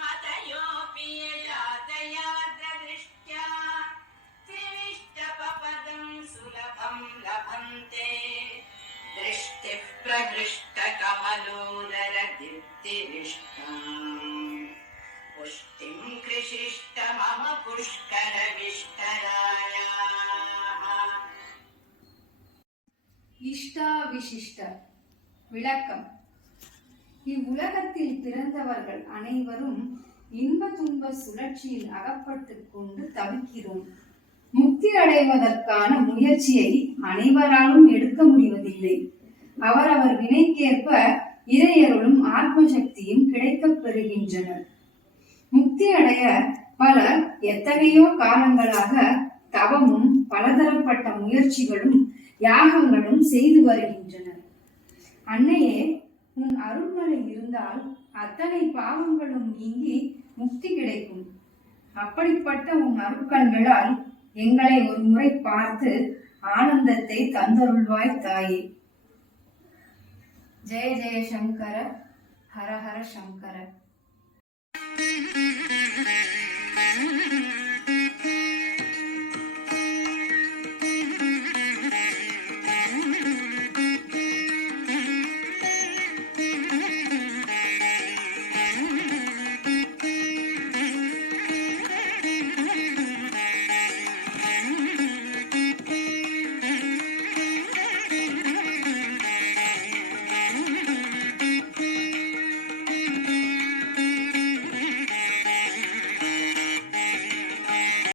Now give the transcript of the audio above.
मतयोऽपि यातायातदृष्ट्या त्रिविष्टपदं सुलभं लभन्ते दृष्टिः प्रहृष्टकमलोदरदीप्तिविष्टाम् पुष्टिं कृषिष्ट मम पुष्करविष्टरायाः. இஷ்டாவிசிஷ்ட விளக்கம். இவ்வுலகத்தில் பிறந்தவர்கள் அனைவரும் இன்ப துன்ப சுழற்சியில் அகப்பட்டுக் கொண்டு தவிக்கிறோம். முக்தி அடைவதற்கான முயற்சியை அனைவராலும் எடுக்க முடிவதில்லை. அவரவர் வினைக்கேற்ப இறையருளும் ஆத்ம சக்தியும் கிடைக்கப் பெறுகின்றனர். முக்தி அடைய பலர் எத்தகையோ காலங்களாக தவமும் பலதரப்பட்ட முயற்சிகளும் யாகங்களும் செய்து வருகின்றனர். அன்னையே, உன் அருள்மலை இருந்தால் அத்தனை பாவங்களும் நீங்கி முக்தி கிடைக்கும். அப்படிப்பட்ட உன் அருட்கண்களால் எங்களை ஒரு முறை பார்த்து ஆனந்தத்தை தந்தருள்வாய் தாயே. ஜெய ஜெய சங்கர, ஹர ஹர சங்கர.